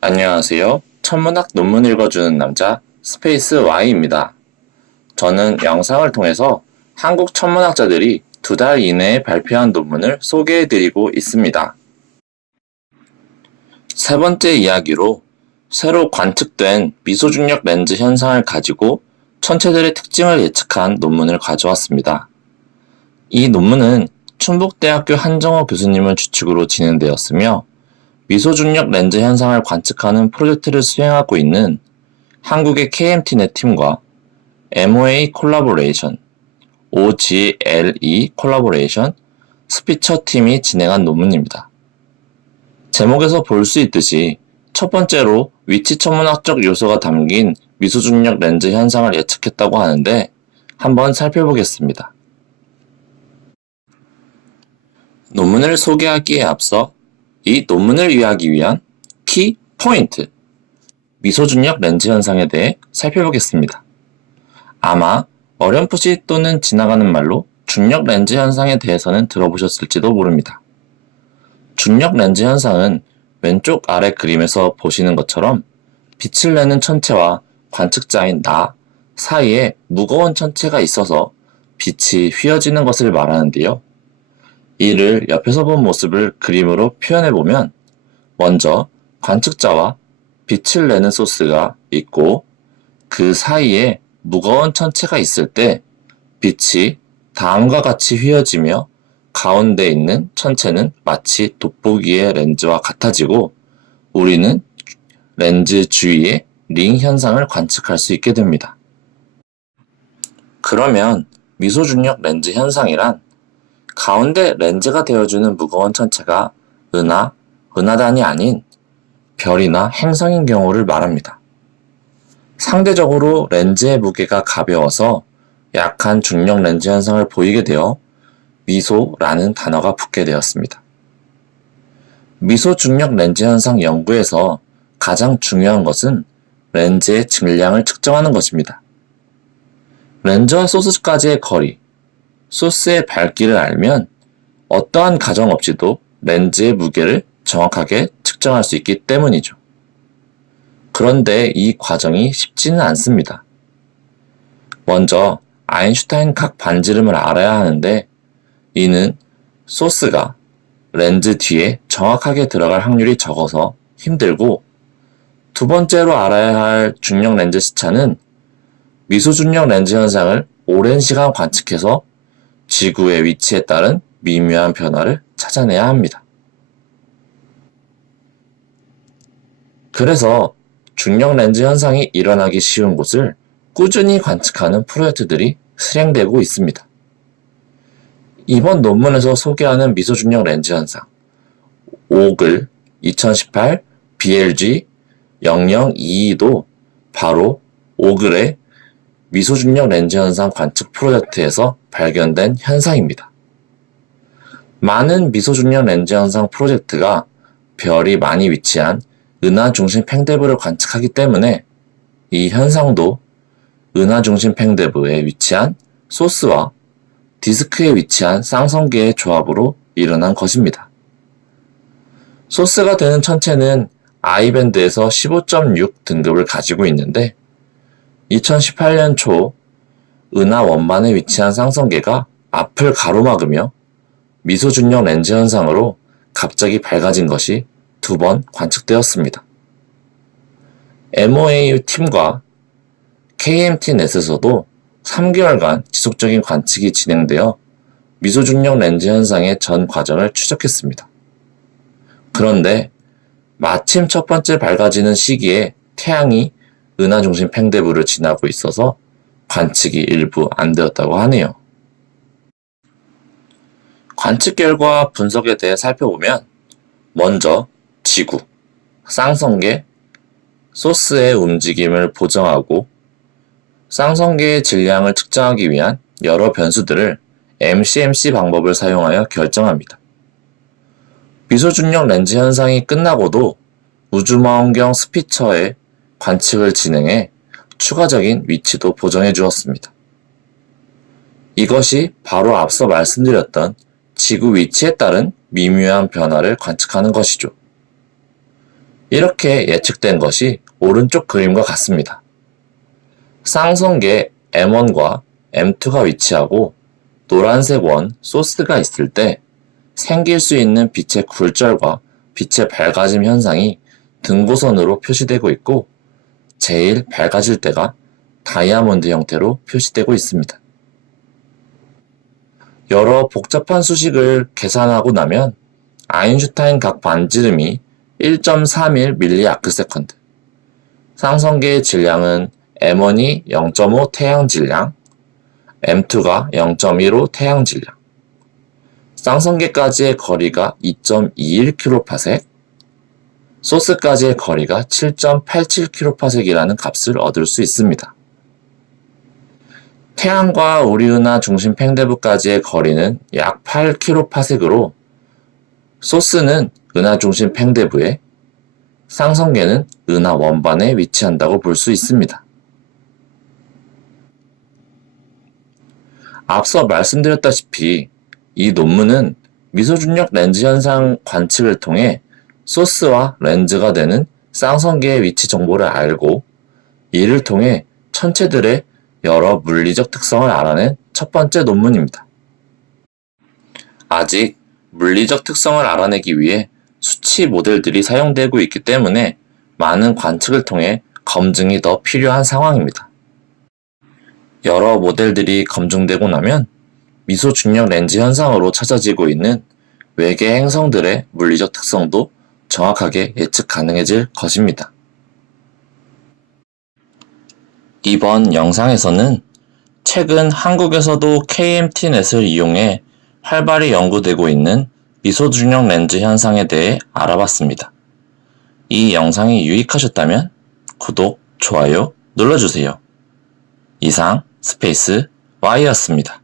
안녕하세요. 천문학 논문 읽어주는 남자 스페이스 Y입니다. 저는 영상을 통해서 한국 천문학자들이 2달 이내에 발표한 논문을 소개해드리고 있습니다. 세 번째 이야기로 새로 관측된 미소중력 렌즈 현상을 가지고 천체들의 특징을 예측한 논문을 가져왔습니다. 이 논문은 충북대학교 한정호 교수님을 주축으로 진행되었으며 미소중력 렌즈 현상을 관측하는 프로젝트를 수행하고 있는 한국의 KMTnet 팀과 MOA 콜라보레이션, OGLE 콜라보레이션, 스피처 팀이 진행한 논문입니다. 제목에서 볼 수 있듯이 첫 번째로 위치 천문학적 요소가 담긴 미소중력 렌즈 현상을 예측했다고 하는데 한번 살펴보겠습니다. 논문을 소개하기에 앞서 이 논문을 이해하기 위한 키 포인트, 미소중력 렌즈 현상에 대해 살펴보겠습니다. 아마 어렴풋이 또는 지나가는 말로 중력 렌즈 현상에 대해서는 들어보셨을지도 모릅니다. 중력 렌즈 현상은 왼쪽 아래 그림에서 보시는 것처럼 빛을 내는 천체와 관측자인 나 사이에 무거운 천체가 있어서 빛이 휘어지는 것을 말하는데요. 이를 옆에서 본 모습을 그림으로 표현해보면 먼저 관측자와 빛을 내는 소스가 있고 그 사이에 무거운 천체가 있을 때 빛이 다음과 같이 휘어지며 가운데 있는 천체는 마치 돋보기의 렌즈와 같아지고 우리는 렌즈 주위의 링 현상을 관측할 수 있게 됩니다. 그러면 미소중력 렌즈 현상이란 가운데 렌즈가 되어주는 무거운 천체가 은하단이 아닌 별이나 행성인 경우를 말합니다. 상대적으로 렌즈의 무게가 가벼워서 약한 중력 렌즈 현상을 보이게 되어 미소라는 단어가 붙게 되었습니다. 미소 중력 렌즈 현상 연구에서 가장 중요한 것은 렌즈의 질량을 측정하는 것입니다. 렌즈와 소스까지의 거리, 소스의 밝기를 알면 어떠한 가정 없이도 렌즈의 무게를 정확하게 측정할 수 있기 때문이죠. 그런데 이 과정이 쉽지는 않습니다. 먼저 아인슈타인 각 반지름을 알아야 하는데 이는 소스가 렌즈 뒤에 정확하게 들어갈 확률이 적어서 힘들고 두 번째로 알아야 할 중력 렌즈 시차는 미소중력 렌즈 현상을 오랜 시간 관측해서 지구의 위치에 따른 미묘한 변화를 찾아내야 합니다. 그래서 중력 렌즈 현상이 일어나기 쉬운 곳을 꾸준히 관측하는 프로젝트들이 실행되고 있습니다. 이번 논문에서 소개하는 미소중력 렌즈 현상, 오글 2018 BLG 0022도 바로 오글의 미소중력 렌즈 현상 관측 프로젝트에서 발견된 현상입니다. 많은 미소중력 렌즈 현상 프로젝트가 별이 많이 위치한 은하 중심 팽대부를 관측하기 때문에 이 현상도 은하 중심 팽대부에 위치한 소스와 디스크에 위치한 쌍성계의 조합으로 일어난 것입니다. 소스가 되는 천체는 I밴드에서 15.6 등급을 가지고 있는데 2018년 초 은하 원반에 위치한 쌍성계가 앞을 가로막으며 미소중력 렌즈 현상으로 갑자기 밝아진 것이 2번 관측되었습니다. MOA 팀과 KMT넷에서도 3개월간 지속적인 관측이 진행되어 미소중력 렌즈 현상의 전 과정을 추적했습니다. 그런데 마침 첫 번째 밝아지는 시기에 태양이 은하 중심 팽대부를 지나고 있어서 관측이 일부 안 되었다고 하네요. 관측 결과 분석에 대해 살펴보면 먼저 지구, 쌍성계, 소스의 움직임을 보정하고 쌍성계의 질량을 측정하기 위한 여러 변수들을 MCMC 방법을 사용하여 결정합니다. 미소중력 렌즈 현상이 끝나고도 우주망원경 스피처의 관측을 진행해 추가적인 위치도 보정해 주었습니다. 이것이 바로 앞서 말씀드렸던 지구 위치에 따른 미묘한 변화를 관측하는 것이죠. 이렇게 예측된 것이 오른쪽 그림과 같습니다. 쌍성계 M1과 M2가 위치하고 노란색 원 소스가 있을 때 생길 수 있는 빛의 굴절과 빛의 밝아짐 현상이 등고선으로 표시되고 있고 제일 밝아질 때가 다이아몬드 형태로 표시되고 있습니다. 여러 복잡한 수식을 계산하고 나면 아인슈타인 각 반지름이 1.31mAs, 쌍성계의 질량은 M1이 0.5 태양질량, M2가 0.15 태양질량, 쌍성계까지의 거리가 2.21kPa, 소스까지의 거리가 7.87kPa이라는 값을 얻을 수 있습니다. 태양과 우리은하 중심 팽대부까지의 거리는 약 8kPa으로 소스는 은하 중심 팽대부에 쌍성계는 은하 원반에 위치한다고 볼 수 있습니다. 앞서 말씀드렸다시피 이 논문은 미소준력 렌즈 현상 관측을 통해 소스와 렌즈가 되는 쌍성계의 위치 정보를 알고 이를 통해 천체들의 여러 물리적 특성을 알아낸 첫 번째 논문입니다. 아직 물리적 특성을 알아내기 위해 수치 모델들이 사용되고 있기 때문에 많은 관측을 통해 검증이 더 필요한 상황입니다. 여러 모델들이 검증되고 나면 미소 중력 렌즈 현상으로 찾아지고 있는 외계 행성들의 물리적 특성도 정확하게 예측 가능해질 것입니다. 이번 영상에서는 최근 한국에서도 KMT넷을 이용해 활발히 연구되고 있는 미소 중력 렌즈 현상에 대해 알아봤습니다. 이 영상이 유익하셨다면 구독, 좋아요 눌러주세요. 이상 스페이스 Y였습니다.